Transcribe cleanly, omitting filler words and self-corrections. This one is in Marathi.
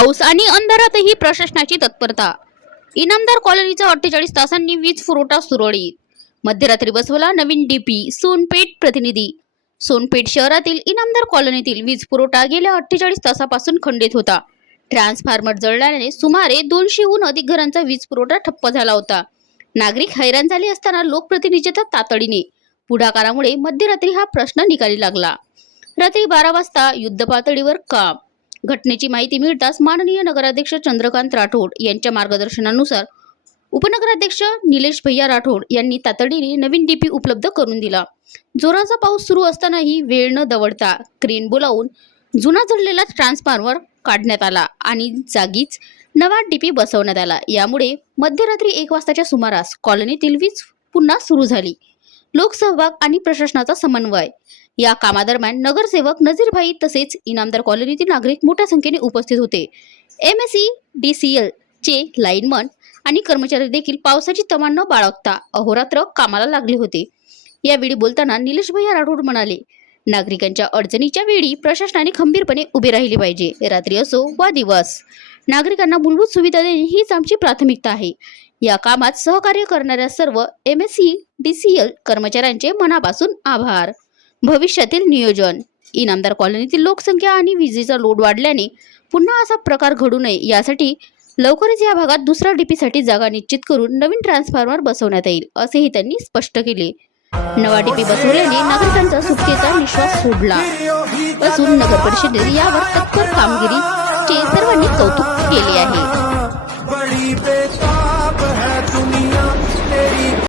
पाऊस आणि अंधारातही प्रशासनाची तत्परता। इनामदार कॉलनीचा 48 तासांनी वीज पुरवठा सुरळीत। मध्यरात्री बसवला नवीन डीपी। सोनपेठ प्रतिनिधी। सोनपेठ शहरातील इनामदार कॉलनीतील वीज पुरवठा गेल्या 48 तासापासून खंडित होता। ट्रान्सफॉर्मर जळल्याने सुमारे 200 हून अधिक घरांचा वीज पुरवठा ठप्प झाला होता। नागरिक हैराण झाले असताना लोकप्रतिनिधीच्या तातडीने पुढाकारामुळे मध्यरात्री हा प्रश्न निकाली लागला। रात्री 12 वाजता युद्ध पातळीवर काम। घटनेची माहिती मिळताच माननीय नगराध्यक्ष चंद्रकांत राठोड यांच्या मार्गदर्शनानुसार उपनगराध्यक्ष निलेश भैया राठोड यांनी तातडीने नवीन डीपी उपलब्ध करून दिला। जोराचा पाऊस सुरू असतानाही वेळ न दवडता क्रेन बोलावून जुना जळलेला ट्रान्सफॉर्मर काढण्यात आला आणि जागीच नवा डीपी बसवण्यात आला। यामुळे मध्यरात्री 1 वाजताच्या सुमारास कॉलनीतील वीज पुन्हा सुरू झाली। लोकसहभाग आणि प्रशासनाचा समन्वय। या कामादरम्यान नगरसेवक नजीरभाई तसेच इनामदार कॉलनीतील नागरिक मोठ्या संख्येने उपस्थित होते। MSE DCL चे लाईनमन आणि कर्मचारी देखील पावसाची तमा न बाळगता अहोरात्र कामाला लागले होते। यावेळी बोलताना निलेश भैया राठोड म्हणाले, नागरिकांच्या अडचणीच्या वेळी प्रशासनाने खंबीरपणे उभे राहिले पाहिजे। रात्री असो वा दिवस नागरिकांना मूलभूत सुविधा देणे हीच आमची प्राथमिकता आहे। या कामात सहकार्य करणाऱ्या सर्व MSE DCL कर्मचाऱ्यांचे मनापासून आभार। भविष्यातील नियोजन। इनामदार कॉलनीतील लोकसंख्या आणि विजेचा लोड वाढल्याने पुन्हा असा प्रकार घडू नये यासाठी लवकरच या भागात दुसऱ्या डीपीसाठी जागा निश्चित करून नवीन ट्रान्सफॉर्मर बसवण्यात येईल असेही त्यांनी स्पष्ट केले। नवा डीपी बसवल्याने नागरिकांचा सुटकेचा निश्वास सोडला असून नगर परिषदेने यावर तत्पर कामगिरीचे सर्वांनी कौतुक केले आहे।